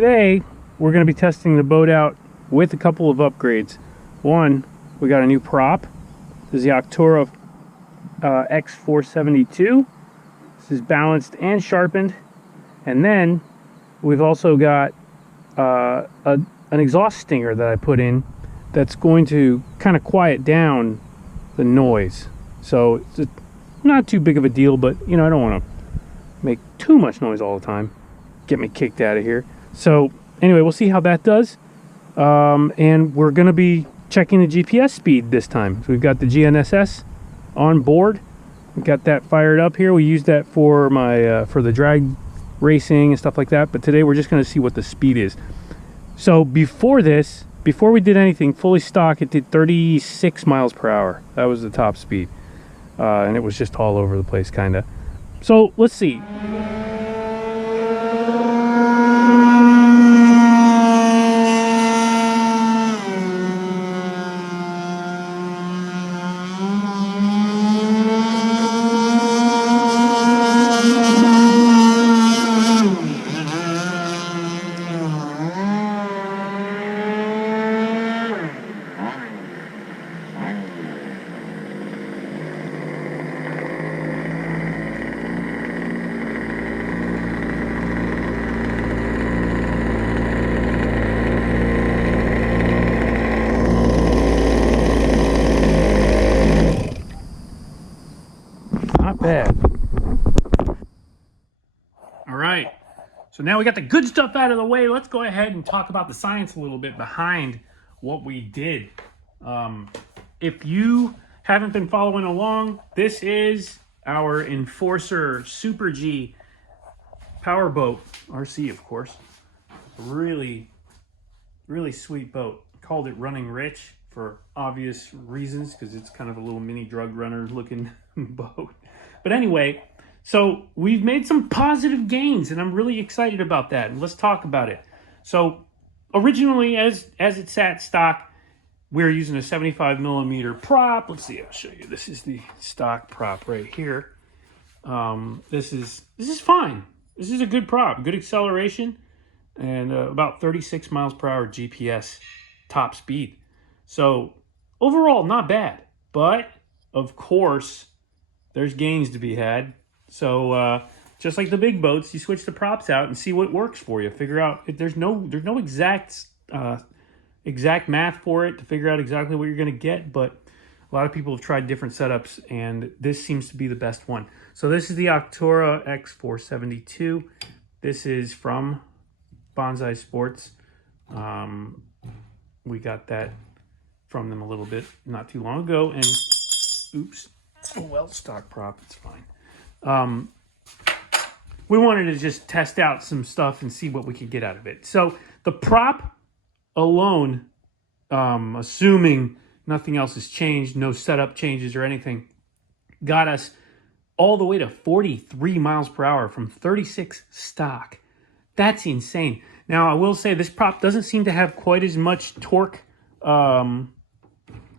today we're going to be testing the boat out with a couple of upgrades. One, we got a new prop. This is the Octura X472. This is balanced and sharpened. And then we've also got an exhaust stinger that I put in that's going to kind of quiet down the noise. So it's not too big of a deal, but you know, I don't want to make too much noise all the time. Get me kicked out of here. So anyway, we'll see how that does. And we're going to be checking the GPS speed this time. So we've got the GNSS on board. We've got that fired up here. We use that for my for the drag racing and stuff like that. But today we're just going to see what the speed is. So before we did anything, fully stock, it did 36 miles per hour. That was the top speed. And it was just all over the place, kind of. So let's see. Not bad. All right, so now we got the good stuff out of the way. Let's go ahead and talk about the science a little bit behind what we did. If you haven't been following along, this is our Enforcer Super G powerboat, RC of course. Really sweet boat. Called it Running Rich for obvious reasons, because it's kind of a little mini drug runner looking boat. But anyway, so we've made some positive gains, and I'm really excited about that. And let's talk about it. So originally, as it sat stock, we were using a 75 millimeter prop. Let's see, I'll show you. This is the stock prop right here. This is fine. This is a good prop, good acceleration, and about 36 miles per hour GPS top speed. So overall, not bad. But of course, there's gains to be had. So just like the big boats, you switch the props out and see what works for you. Figure out if there's no exact math for it to figure out exactly what you're going to get. But a lot of people have tried different setups, and this seems to be the best one. So this is the Octura X472. This is from Bonsai Sports. We got that from them a little bit not too long ago, and oops. Oh, well, stock prop, it's fine. We wanted to just test out some stuff and see what we could get out of it. So the prop alone, assuming nothing else has changed, no setup changes or anything, got us all the way to 43 miles per hour from 36 stock. That's insane. Now, I will say this prop doesn't seem to have quite as much torque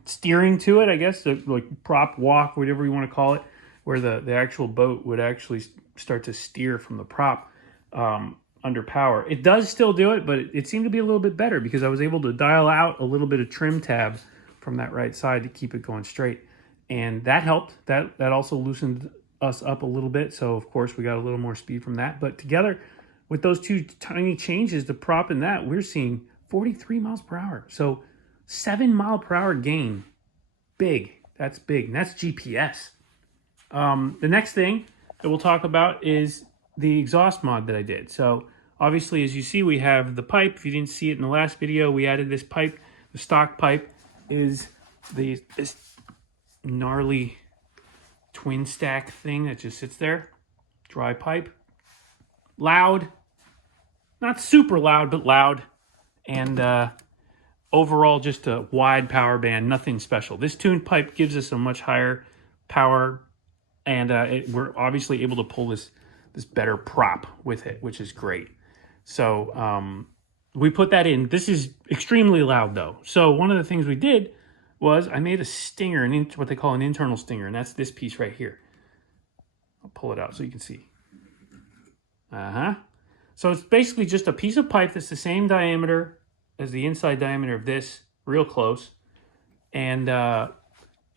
steering to it, I guess, like prop walk, whatever you want to call it, where the actual boat would actually start to steer from the prop under power. It does still do it, but it seemed to be a little bit better because I was able to dial out a little bit of trim tab from that right side to keep it going straight. And that helped. That also loosened us up a little bit. So, of course, we got a little more speed from that. But together with those two tiny changes, the prop and that, we're seeing 43 miles per hour. So 7 mile per hour gain. Big. That's big. And that's GPS. The next thing that we'll talk about is the exhaust mod that I did. So obviously, as you see, we have the pipe. If you didn't see it in the last video, we added this pipe. The stock pipe is this gnarly twin stack thing that just sits there. Dry pipe. Loud. Not super loud, but loud. And overall, just a wide power band, nothing special. This tuned pipe gives us a much higher power, and we're obviously able to pull this better prop with it, which is great. So we put that in. This is extremely loud, though. So one of the things we did was I made a stinger, what they call an internal stinger, and that's this piece right here. I'll pull it out so you can see. So it's basically just a piece of pipe that's the same diameter as the inside diameter of this, real close. And I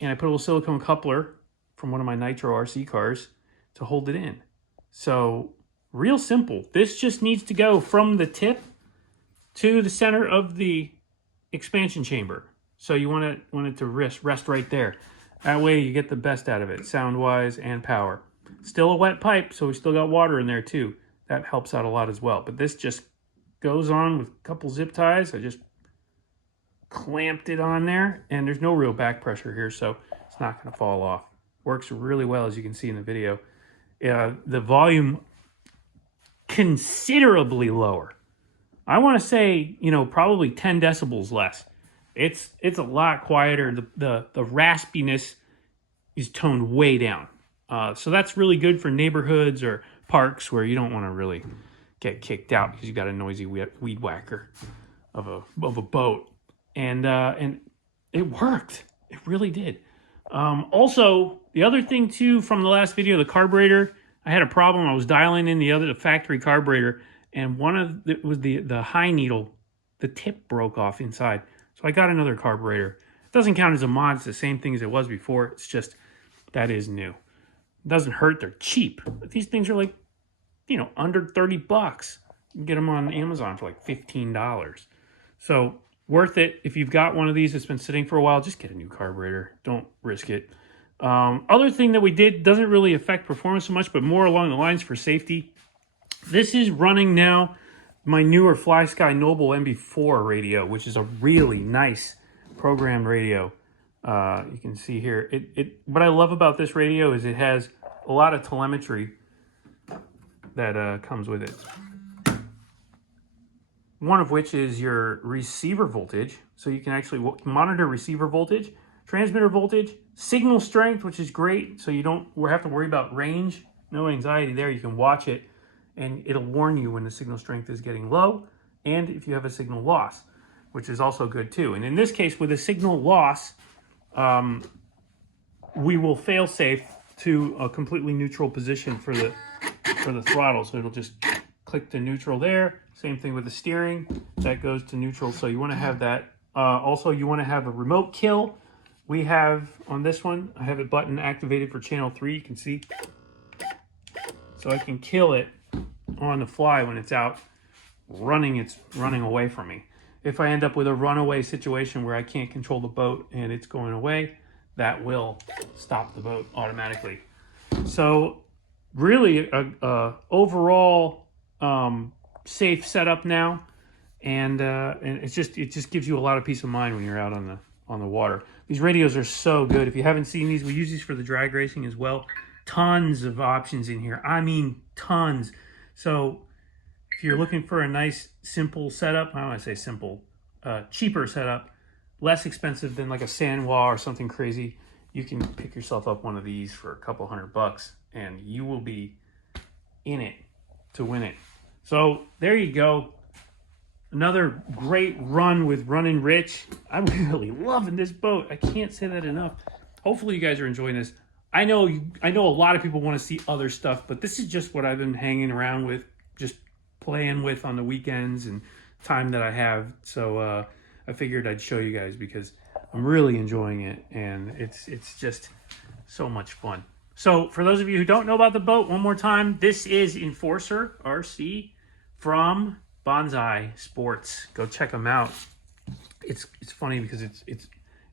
put a little silicone coupler from one of my Nitro RC cars to hold it in. So real simple. This just needs to go from the tip to the center of the expansion chamber. So you want it to rest right there. That way you get the best out of it, sound-wise and power. Still a wet pipe, so we still got water in there too. That helps out a lot as well. But this just goes on with a couple zip ties. I just clamped it on there, and there's no real back pressure here, so it's not going to fall off. Works really well, as you can see in the video. The volume considerably lower. I want to say, probably 10 decibels less. It's a lot quieter. The raspiness is toned way down. So that's really good for neighborhoods or parks where you don't want to really get kicked out because you got a noisy weed whacker of a boat. And it worked. It really did. Also, the other thing too from the last video, the carburetor, I had a problem. I was dialing in the factory carburetor, and it was the high needle, the tip broke off inside. So I got another carburetor. It doesn't count as a mod. It's the same thing as it was before. It's just that is new. It doesn't hurt. They're cheap. But these things are like, under $30. You can get them on Amazon for like $15. So worth it. If you've got one of these that's been sitting for a while, just get a new carburetor. Don't risk it. Other thing that we did doesn't really affect performance so much, but more along the lines for safety. This is running now my newer FlySky Noble MB4 radio, which is a really nice programmed radio. You can see here. What I love about this radio is it has a lot of telemetry that comes with it. One of which is your receiver voltage. So you can actually monitor receiver voltage, transmitter voltage, signal strength, which is great. So you don't have to worry about range. No anxiety there. You can watch it and it'll warn you when the signal strength is getting low and if you have a signal loss, which is also good too. And in this case, with a signal loss, we will fail safe to a completely neutral position for the throttle. So it'll just click to neutral there. Same thing with the steering. That goes to neutral. So you want to have that. Also, you want to have a remote kill. We have on this one, I have a button activated for channel 3. You can see. So I can kill it on the fly when it's out running. It's running away from me. If I end up with a runaway situation where I can't control the boat and it's going away, that will stop the boat automatically. So really a overall safe setup now, and it just gives you a lot of peace of mind when you're out on the water. These radios are so good. If you haven't seen these, we use these for the drag racing as well. Tons of options in here. I mean, tons. So if you're looking for a nice, simple setup, I don't want to say simple, cheaper setup, less expensive than like a Sanwa or something crazy, you can pick yourself up one of these for a couple $100 and you will be in it to win it. So there you go. Another great run with Runnin' Rich. I'm really loving this boat. I can't say that enough. Hopefully you guys are enjoying this. I know a lot of people want to see other stuff, but this is just what I've been hanging around with, just playing with on the weekends and time that I have. So I figured I'd show you guys because I'm really enjoying it, and it's just so much fun. So for those of you who don't know about the boat, one more time, this is Enforcer RC from Bonsai Sports. Go check them out. It's funny because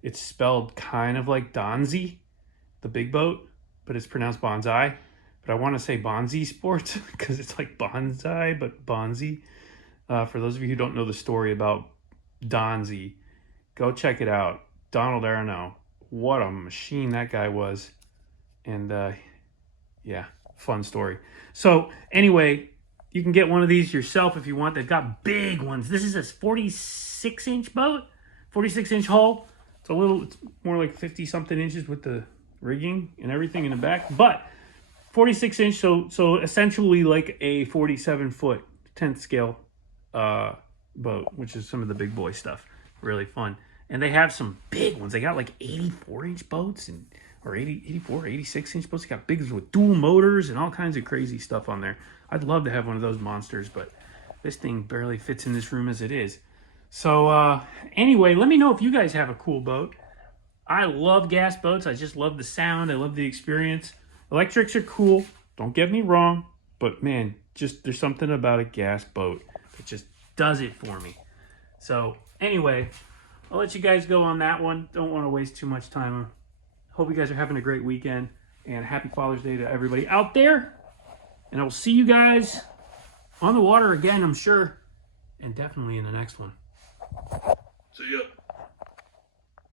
it's spelled kind of like Donzi, the big boat, but it's pronounced Bonsai. But I want to say Bonzi Sports because it's like bonsai, but Bonzi. For those of you who don't know the story about Donzi, go check it out. Donald Aronow, what a machine that guy was. And yeah, fun story. So anyway, you can get one of these yourself if you want. They've got big ones. This is a 46-inch boat, 46-inch hull. It's more like 50-something inches with the rigging and everything in the back. But 46-inch, so essentially like a 47-foot 10th scale boat, which is some of the big boy stuff. Really fun. And they have some big ones. They got like 84-inch boats or 84, 86-inch boats. They got big ones with dual motors and all kinds of crazy stuff on there. I'd love to have one of those monsters, but This thing barely fits in this room as it is. So anyway, let me know if you guys have a cool boat. I love gas boats. I just love the sound. I love the experience. Electrics are cool. Don't get me wrong. But man, just there's something about a gas boat that just does it for me. So anyway, I'll let you guys go on that one. Don't want to waste too much time. Hope you guys are having a great weekend. And happy Father's Day to everybody out there. And I will see you guys on the water again, I'm sure. And definitely in the next one. See ya.